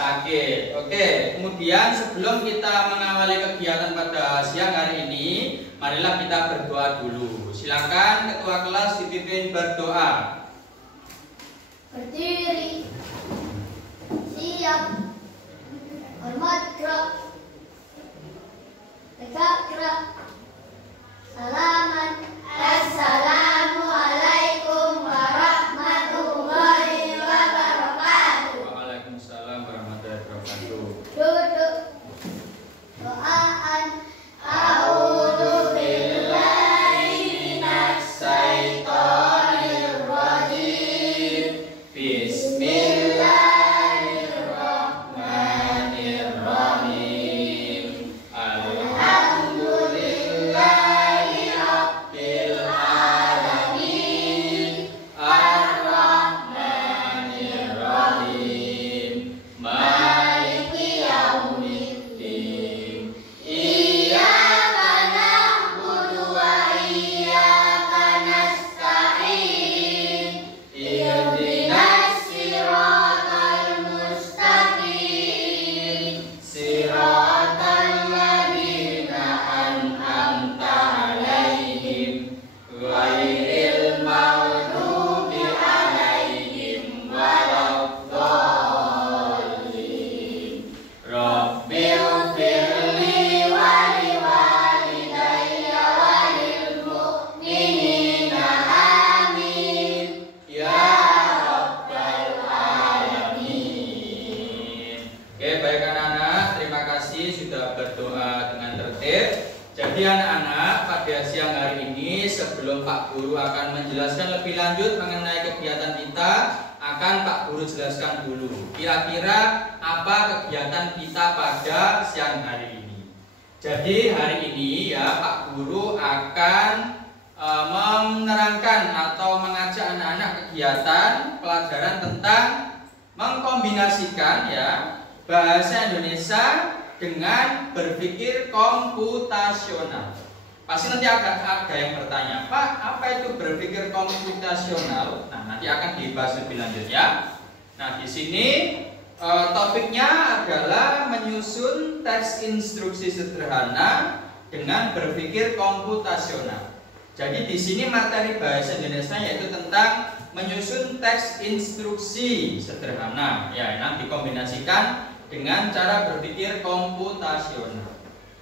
sakit. Oke, kemudian sebelum kita mengawali kegiatan pada siang hari ini, marilah kita berdoa dulu. Silakan ketua kelas dipimpin berdoa. Berdiri, siap, hormat gerak, tegak gerak, salaman. Assalamualaikum warahmatullahi wabarakatuh. Waalaikumsalam warahmatullahi wabarakatuh. Duduk, doaan. A'udzu billahi minasy syaithanir rajim. Bismillahirrahmanirrahim. Alhamdulillahi rabbil alamin. Ar-Rahmanir-Rahim. Maliki yaumiddin. Iyyaka na'budu wa iyyaka nasta'in. Ihdinas siratal mustaqim. Siratal ladzina an'amta 'alaihim ghairil maghdubi 'alaihim waladdallin. Rabbil firli wa liwalidayya wa lil mu'minina amin ya rabbal alamin. Oke, baik anak-anak, terima kasih sudah berdoa dengan tertib. Jadi anak-anak, pada siang hari ini sebelum Pak Guru akan menjelaskan lebih lanjut mengenai kegiatan kita, akan Pak Guru jelaskan dulu kira-kira apa kegiatan kita pada siang hari ini. Jadi hari ini ya Pak Guru akan menerangkan atau mengajak anak-anak kegiatan pelajaran tentang mengkombinasikan ya bahasa Indonesia dengan berpikir komputasional. Pasti nanti ada yang bertanya, Pak, apa itu berpikir komputasional? Nah, nanti akan dibahas lebih lanjut ya. Nah, di sini topiknya adalah menyusun teks instruksi sederhana dengan berpikir komputasional. Jadi di sini materi bahasa Indonesia yaitu tentang menyusun teks instruksi sederhana. Ya, nanti dikombinasikan dengan cara berpikir komputasional.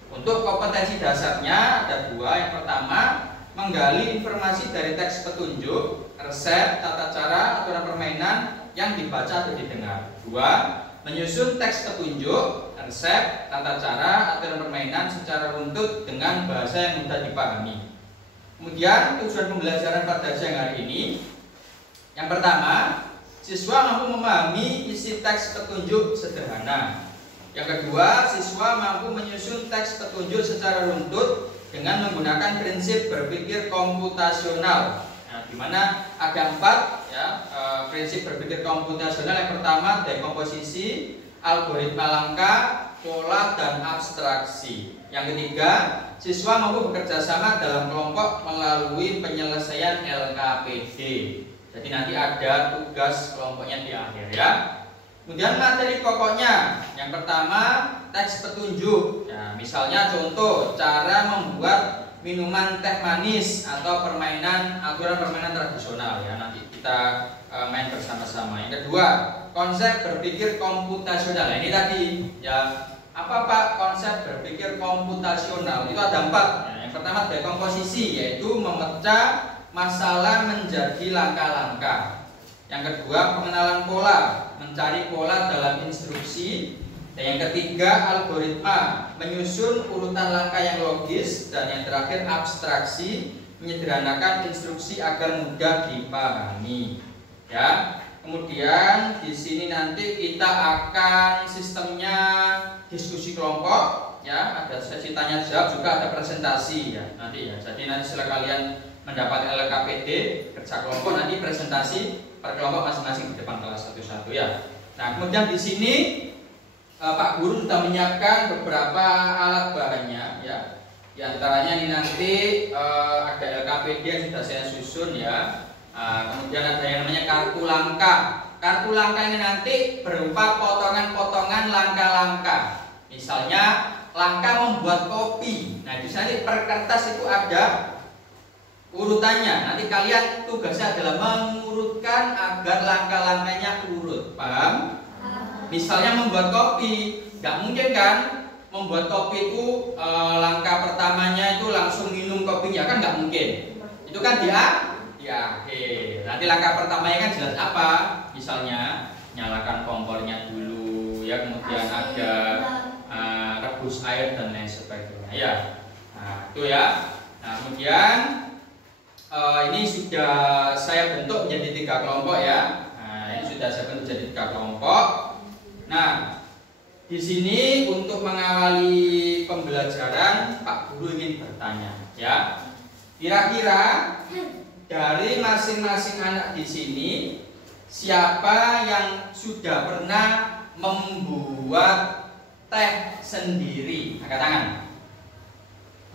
Untuk kompetensi dasarnya ada dua. Yang pertama, menggali informasi dari teks petunjuk, resep, tata cara, aturan permainan yang dibaca atau didengar. Dua, menyusun teks petunjuk, resep, tata cara, aturan permainan secara runtut dengan bahasa yang mudah dipahami. Kemudian tujuan pembelajaran pada siang hari ini, yang pertama, siswa mampu memahami isi teks petunjuk sederhana. Yang kedua, siswa mampu menyusun teks petunjuk secara runtut dengan menggunakan prinsip berpikir komputasional. Nah, di mana ada 4 ya, prinsip berpikir komputasional. Yang pertama, dekomposisi, algoritma langkah, pola dan abstraksi. Yang ketiga, siswa mampu bekerja sama dalam kelompok melalui penyelesaian LKPD. Jadi nanti ada tugas kelompoknya di akhir ya. Kemudian materi pokoknya, yang pertama teks petunjuk. Ya, misalnya contoh cara membuat minuman teh manis atau aturan permainan tradisional ya. Nanti kita main bersama-sama. Yang kedua, konsep berpikir komputasional. Nah, ini tadi ya. Apa Pak konsep berpikir komputasional? Itu ada 4. Ya, yang pertama dekomposisi, yaitu memecah masalah menjadi langkah-langkah. Yang kedua, pengenalan pola, mencari pola dalam instruksi. Dan yang ketiga, algoritma, menyusun urutan langkah yang logis. Dan yang terakhir, abstraksi, menyederhanakan instruksi agar mudah dipahami. Ya. Kemudian di sini nanti kita akan sistemnya diskusi kelompok, ya, ada sesi tanya jawab, juga ada presentasi ya nanti ya. Jadi nanti setelah kalian mendapat LKPD kerja kelompok, nanti presentasi per kelompok masing-masing di depan kelas satu-satu ya. Nah, kemudian di sini Pak Guru sudah menyiapkan beberapa alat bahannya ya. Di antaranya ini nanti ada LKPD yang sudah saya susun ya. Kemudian ada yang namanya kartu langkah. kartu langka ini nanti berupa potongan-potongan langkah-langkah. Misalnya langkah membuat kopi. Nah, di sana per kertas itu ada urutannya. Nanti kalian tugasnya adalah mengurutkan agar langkah-langkahnya urut. Paham? Misalnya membuat kopi, nggak mungkin kan membuat kopi itu langkah pertamanya itu langsung minum kopinya, kan nggak mungkin. Itu kan di akhir. Nanti langkah pertamanya kan jelas apa? Misalnya nyalakan kompornya dulu, ya, kemudian ada rebus air dan lain sebagainya. Ya, nah itu ya. Nah kemudian ini sudah saya bentuk menjadi 3 kelompok ya. Nah ini sudah saya bentuk menjadi 3 kelompok. Nah di sini untuk mengawali pembelajaran Pak Guru ingin bertanya, ya. Kira-kira dari masing-masing anak di sini siapa yang sudah pernah membuat teh sendiri? Angkat tangan.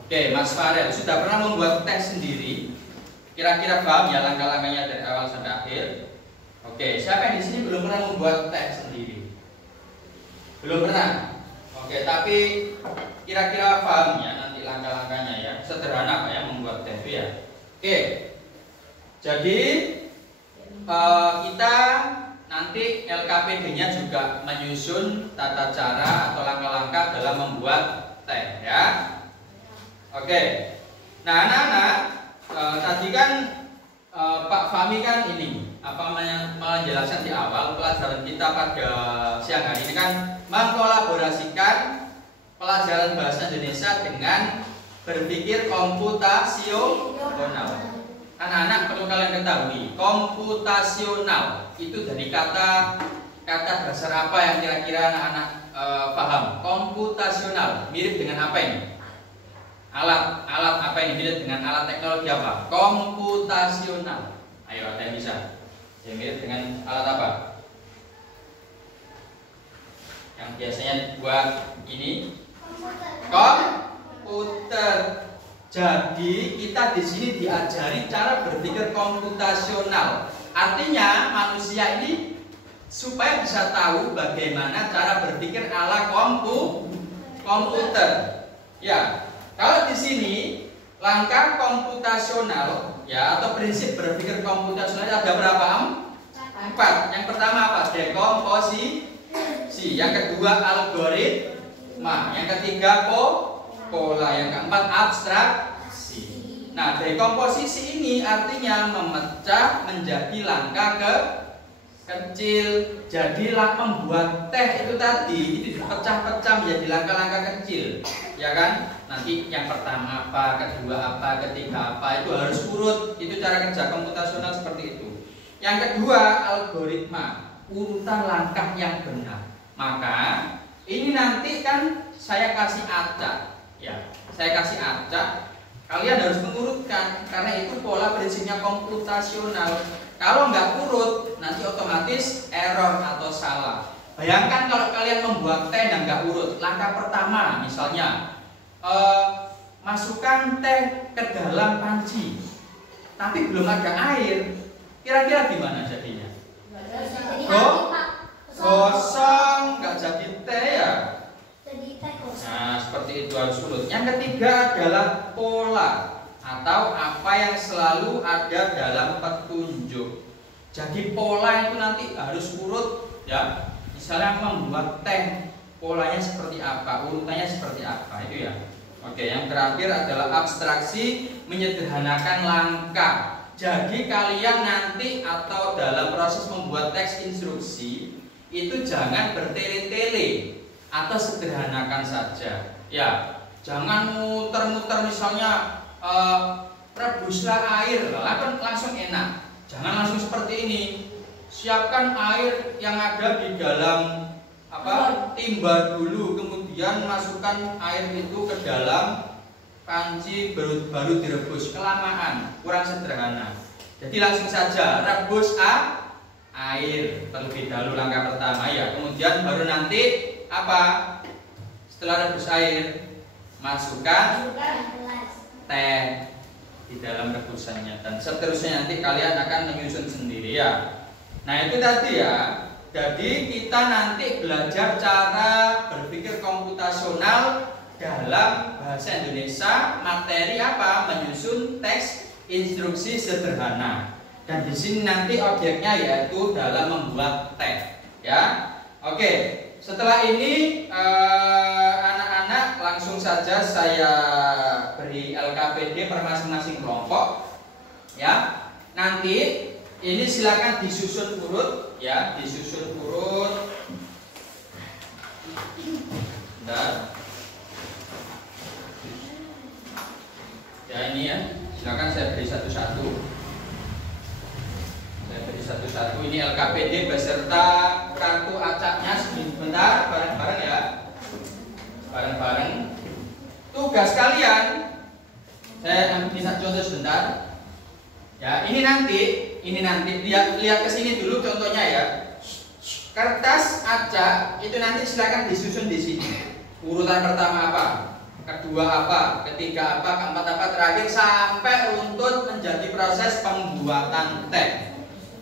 Oke, Mas Farel sudah pernah membuat teh sendiri. Kira-kira paham ya langkah-langkahnya dari awal sampai akhir? Oke, siapa yang di sini belum pernah membuat teh sendiri? Belum pernah. Oke, tapi kira-kira paham ya nanti langkah-langkahnya ya. Sederhana Pak ya membuat teh itu ya. Oke. Jadi kita nanti LKPD-nya juga menyusun tata cara atau langkah-langkah dalam membuat teh ya. Oke. Nah, anak-anak tadi kan Pak Fahmi kan ini menjelaskan di awal pelajaran kita pada siang hari ini kan mengkolaborasikan pelajaran bahasa Indonesia dengan berpikir komputasional. Anak-anak perlu kalian ketahui, komputasional itu dari kata dasar apa yang kira-kira anak-anak paham? Komputasional mirip dengan apa ini? Alat apa ini mirip dengan alat teknologi apa? Komputasional. Ayo, ada yang bisa? Yang mirip dengan alat apa? Yang biasanya buat ini? Komputer. Jadi kita di sini diajari cara berpikir komputasional. Artinya manusia ini supaya bisa tahu bagaimana cara berpikir ala komputer. Ya, kalau di sini langkah komputasional ya atau prinsip berpikir komputasional ada berapa? 4. Yang pertama apa? Dekomposisi. Yang kedua algoritma. Yang ketiga pola. Yang keempat abstraksi. Nah, dekomposisi ini artinya memecah menjadi langkah kecil. Jadilah membuat teh itu tadi itu dipecah-pecah menjadi langkah-langkah kecil, ya kan? Nanti yang pertama apa, kedua apa, ketiga apa, itu harus urut. Itu cara kerja komputasional seperti itu. Yang kedua algoritma, urutan langkah yang benar. Maka ini nanti kan saya kasih acak. Ya, saya kasih acak. Kalian harus mengurutkan karena itu pola prinsipnya komputasional. Kalau nggak urut, nanti otomatis error atau salah. Bayangkan kalau kalian membuat teh dan nggak urut. Langkah pertama, misalnya masukkan teh ke dalam panci, tapi belum ada air. Kira-kira gimana jadinya? Gosong, nggak jadi teh ya. Nah, seperti itu harus urut. Yang ketiga adalah pola atau apa yang selalu ada dalam petunjuk. Jadi pola itu nanti harus urut ya. Misalnya membuat teh, polanya seperti apa, urutannya seperti apa, itu ya. Oke, yang terakhir adalah abstraksi, menyederhanakan langkah. Jadi kalian nanti atau dalam proses membuat teks instruksi itu jangan bertele-tele atau sederhanakan saja. Ya, jangan muter-muter misalnya rebuslah air, langsung enak. Jangan langsung seperti ini. Siapkan air yang ada di dalam timba dulu, kemudian masukkan air itu ke dalam panci baru direbus. Kelamaan, kurang sederhana. Jadi langsung saja rebus air terlebih dahulu langkah pertama ya. Kemudian baru nanti apa? Setelah rebus air, masukkan teh di dalam rebusannya dan seterusnya nanti kalian akan menyusun sendiri ya. Nah itu tadi ya. Jadi kita nanti belajar cara berpikir komputasional dalam bahasa Indonesia, materi apa? Menyusun teks instruksi sederhana. Dan di sini nanti objeknya yaitu dalam membuat teks, ya. Oke, setelah ini anak-anak langsung saja saya beri LKPD per masing-masing kelompok, ya. Nanti ini silakan disusun urut, ya, disusun urut. Bentar. Ya ini ya, silakan saya beri satu-satu. Saya beri satu-satu. Ini LKPD beserta kartu acaknya sebentar, bareng-bareng ya, bareng-bareng. Tugas kalian, saya minta contoh sebentar. Ya, ini nanti lihat ke sini dulu contohnya ya. Kertas acak itu nanti silakan disusun di sini. Urutan pertama apa? Kedua apa, ketiga apa, keempat apa, terakhir sampai runtut menjadi proses pembuatan teks.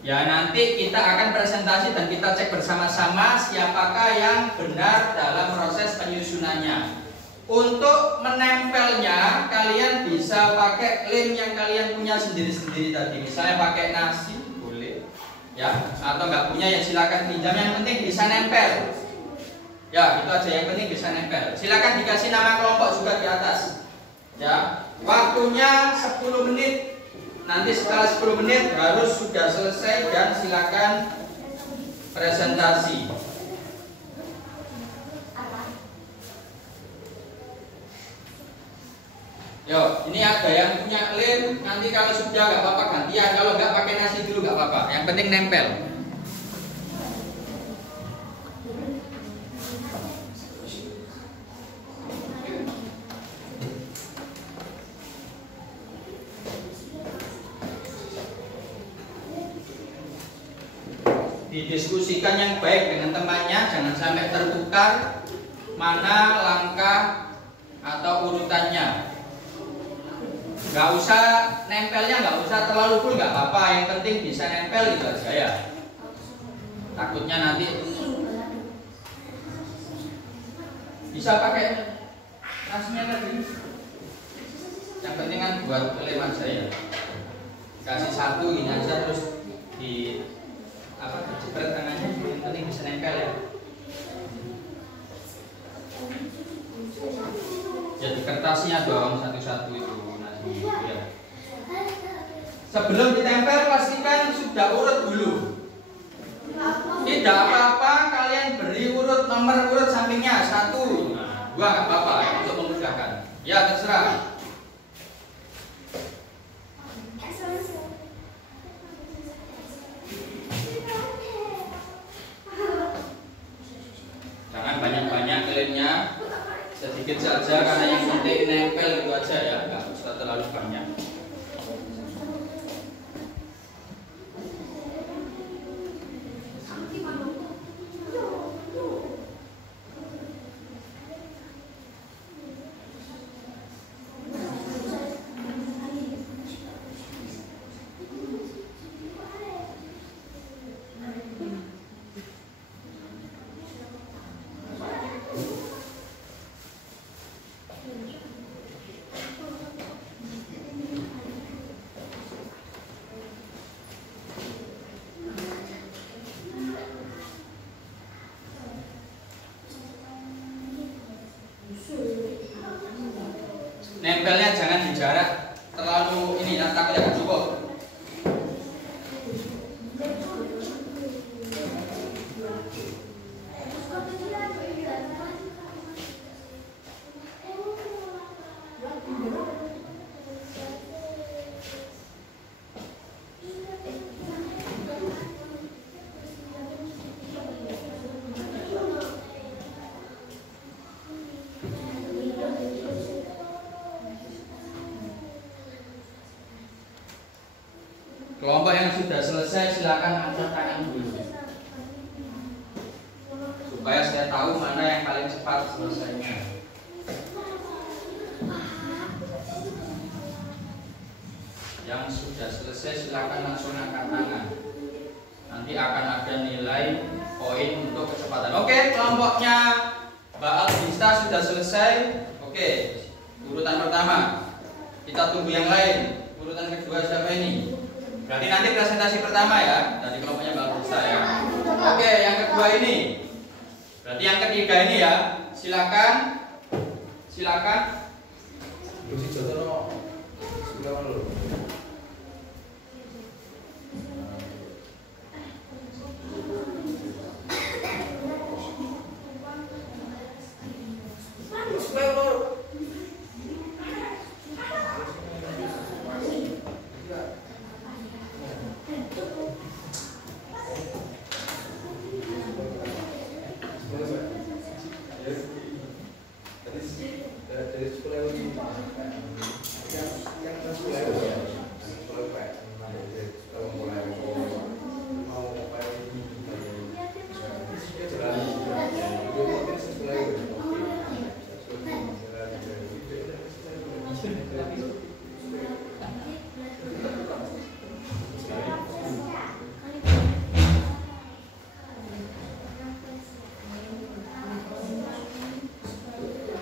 Ya nanti kita akan presentasi dan kita cek bersama-sama siapakah yang benar dalam proses penyusunannya. Untuk menempelnya kalian bisa pakai lem yang kalian punya sendiri-sendiri tadi. Misalnya pakai nasi boleh, ya, atau nggak punya ya silakan pinjam. Yang penting bisa nempel. Ya, itu aja yang penting bisa nempel. Silakan dikasih nama kelompok juga di atas. Ya, waktunya 10 menit. Nanti setelah 10 menit harus sudah selesai dan silakan presentasi. Yo, ini ada yang punya lem. Nanti kalau sudah nggak apa-apa gantian. Kalau nggak pakai nasi dulu nggak apa-apa. Yang penting nempel. Didiskusikan yang baik dengan temannya, jangan sampai tertukar mana langkah atau urutannya. Nggak usah nempelnya, nggak usah terlalu full, nggak apa-apa. Yang penting bisa nempel gitu aja ya. Takutnya nanti bisa pakai nasinya tadi. Yang penting kan buat lem aja ya. Kasih satu ini aja terus di jepret tangannya, yang penting bisa nempel ya. Jadi kertasnya dong satu-satu itu nasi ya. Sebelum ditempel pastikan sudah urut dulu. Tidak apa-apa kalian beri urut nomor urut sampingnya 1, 2 nggak apa-apa ya, untuk memudahkan. Ya terserah. Jangan banyak-banyak lemnya, sedikit saja karena yang penting nempel gitu aja ya, nggak usah terlalu banyak. Nempelnya jangan di jarak terlalu ini, nanti takutnya nggak cukup. Kelompok yang sudah selesai silakan angkat tangan dulu, supaya saya tahu mana yang paling cepat selesainya. Yang sudah selesai silakan langsung angkat tangan. Nanti akan ada nilai poin untuk kecepatan. Oke, kelompoknya Mbak Alvista sudah selesai. Oke, urutan pertama. Kita tunggu yang lain. Urutan kedua siapa ini? Berarti nanti presentasi pertama ya dari kelompoknya Mbak Alvista ya. Oke, yang kedua ini. Berarti yang ketiga ini ya. Silakan.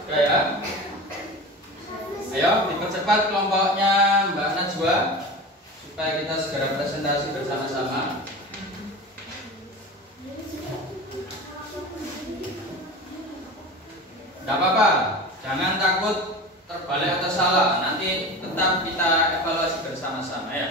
Oke ya. Ayo dipercepat kelompoknya Mbak Najwa supaya kita segera presentasi bersama-sama. Tidak apa-apa, jangan takut terbalik atau salah. Nanti tetap kita evaluasi bersama-sama ya.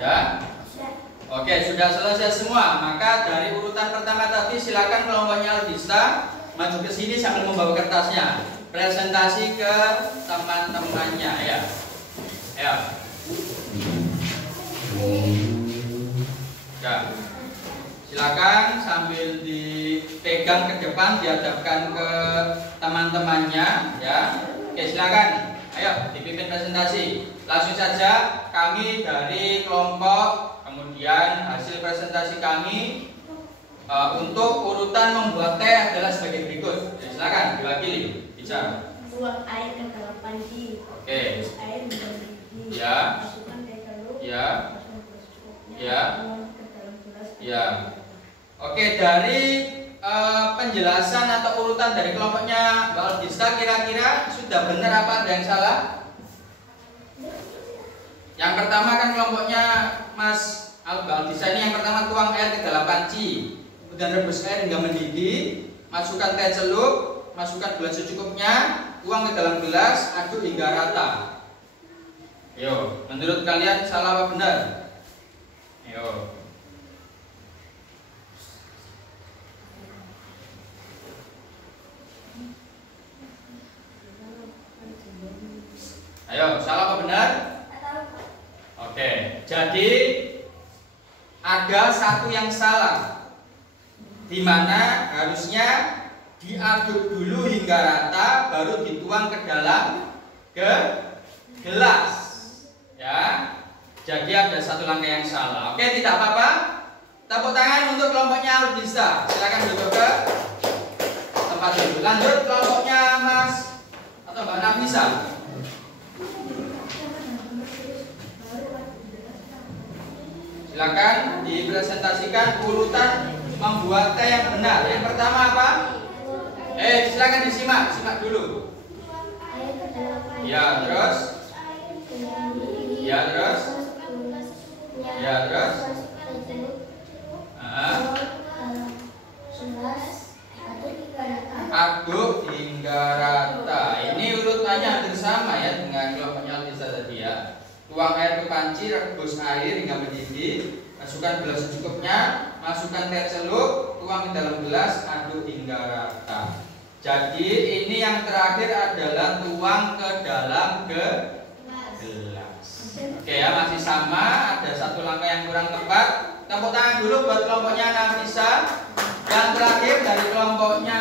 Ya. Oke, sudah selesai semua. Maka dari urutan pertama tadi silakan kelompoknya Alvista maju ke sini sambil membawa kertasnya. Presentasi ke teman-temannya ya. Ya. Ya. Silakan sambil dipegang ke depan dihadapkan ke teman-temannya ya. Oke, silakan. Ayo dipimpin presentasi. Langsung saja kami dari kelompok, kemudian hasil presentasi kami untuk urutan membuat teh adalah sebagai berikut. Ya, silakan diwakili bicara. Buang air ke dalam panci. Oke. Terus air menjadi didih. Ya. Masukkan teh telur. Ya. Masukkan secukupnya. Ya. Tuang ke dalam gelas. Ya. Oke, dari penjelasan atau urutan dari kelompoknya Mbak Alvista kira-kira sudah benar apa ada yang salah? Yang pertama kan kelompoknya Mas Alvista ini yang pertama tuang air ke dalam panci, kemudian rebus air hingga mendidih, masukkan teh celup, masukkan gula secukupnya, tuang ke dalam gelas, aduk hingga rata. Yo, menurut kalian salah apa benar? Yo. Ayo, salah apa benar? Oke, jadi ada satu yang salah, di mana harusnya diaduk dulu hingga rata, baru dituang ke dalam gelas. Ya, jadi ada satu langkah yang salah. Oke, tidak apa-apa. Tepuk tangan untuk kelompoknya Alvista. Silakan duduk ke tempat dulu. Lanjut kelompoknya Mas atau Mbak Nafisa. Silakan dipresentasikan urutan membuat teh yang benar. Yang pertama apa? Silakan simak dulu. Ya, terus? Ya, terus? Ya, terus? Aduk hingga rata. Ini urutannya hampir sama ya dengan kelompoknya Alvista tadi ya. Tuang air ke panci, rebus air hingga mendidih, masukkan gelas secukupnya, masukkan teh celup, tuang ke dalam gelas, aduk hingga rata. Jadi ini yang terakhir adalah tuang ke dalam gelas. Oke ya, masih sama, ada satu langkah yang kurang tepat. Tepuk tangan dulu buat kelompoknya Nafisa. Yang terakhir dari kelompoknya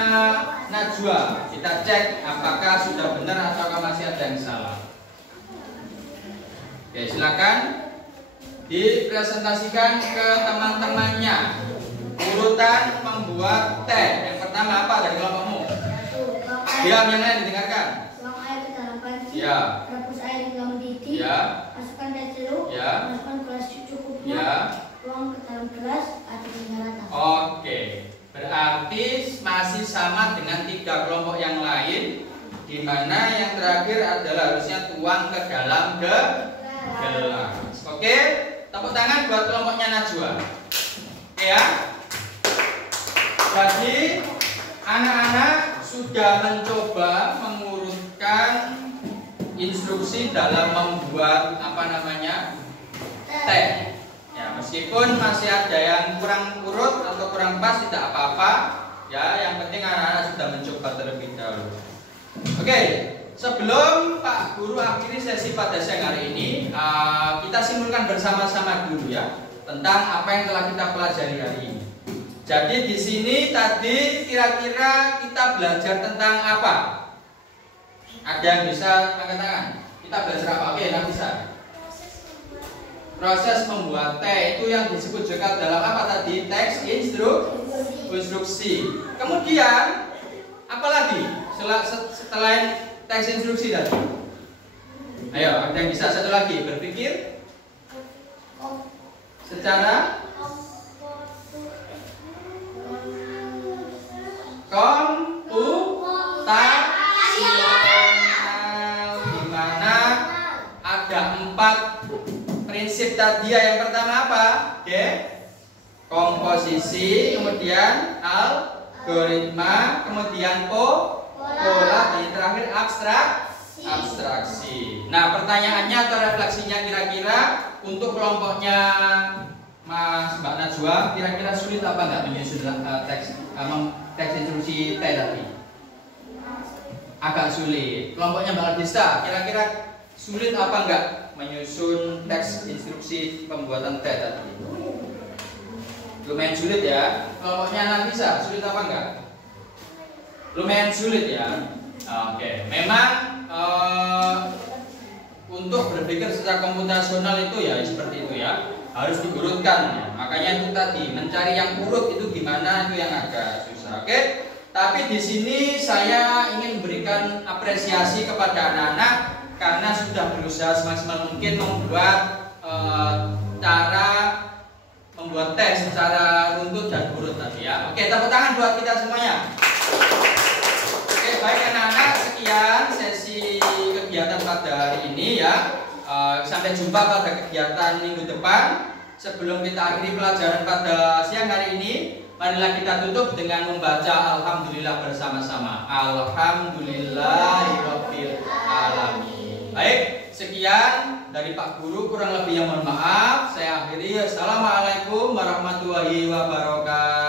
Najwa. Kita cek apakah sudah benar atau masih ada yang salah. Oke, silakan dipresentasikan ke teman-temannya. Urutan membuat teh. Yang pertama apa dari kelompokmu? Diam, yang lain didengarkan. Tuang air ke dalam panci. Ya. Rebus air hingga mendidih. Ya. Masukkan teh jeruk. Ya. Masukkan gelas secukupnya. Ya. Tuang ke dalam gelas. Aduk hingga rata. Oke. Berarti masih sama dengan 3 kelompok yang lain, di mana yang terakhir adalah harusnya tuang ke dalam gelas. Oke, tepuk tangan buat kelompoknya Najwa. Oke ya. Jadi anak-anak sudah mencoba mengurutkan instruksi dalam membuat teh. Ya, meskipun masih ada yang kurang urut atau kurang pas tidak apa-apa. Ya, yang penting anak-anak sudah mencoba terlebih dahulu. Oke, sebelum Pak Guru akhiri sesi pada siang hari ini, kita simpulkan bersama-sama dulu ya tentang apa yang telah kita pelajari hari ini. Jadi di sini tadi kira-kira kita belajar tentang apa? Ada yang bisa angkat tangan? Kita belajar apa? Oke, yang bisa. Proses membuat teh itu yang disebut juga dalam apa tadi? Teks instruksi. Kemudian apa lagi? Setelah teks instruksi tadi. Ayo, ada yang bisa satu lagi berpikir secara komputasional, di mana ada 4 prinsip tadi. Yang pertama apa? Komposisi, kemudian algoritma, kemudian pola, dan yang terakhir abstraksi. Nah, pertanyaannya atau refleksinya kira-kira untuk kelompoknya Mbak Najwa, kira-kira sulit apa enggak menyusun teks instruksi teh tadi? Agak sulit. Kelompoknya Mbak Ardista, kira-kira sulit apa enggak menyusun teks instruksi pembuatan teh tadi? Lumayan sulit ya. Kelompoknya Nafisa, sulit apa enggak? Lumayan sulit ya. Oke, memang untuk berpikir secara komputasional itu ya seperti itu ya, harus diurutkan ya. Makanya itu tadi mencari yang urut itu gimana, itu yang agak susah. Oke, tapi di sini saya ingin memberikan apresiasi kepada anak-anak karena sudah berusaha semaksimal mungkin membuat cara membuat teh secara runtut dan urut tadi ya. Oke, tepuk tangan buat kita semuanya. Oke, baik anak-anak, sekian sesi kegiatan pada hari ini ya. Sampai jumpa pada kegiatan minggu depan. Sebelum kita akhiri pelajaran pada siang hari ini, marilah kita tutup dengan membaca Alhamdulillah bersama-sama. Alhamdulillahirabbil alamin. Baik, sekian dari Pak Guru, kurang lebihnya mohon maaf. Saya akhiri. Assalamualaikum warahmatullahi wabarakatuh.